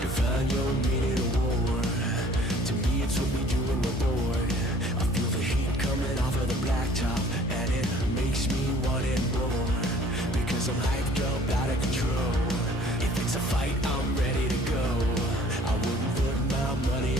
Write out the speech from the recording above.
Define your meaning of war. To me it's what we do when we're bored. I feel the heat coming off of the blacktop, and it makes me want it more. Because I'm hyped up, out of control. If it's a fight, I'm ready to go. I wouldn't put my money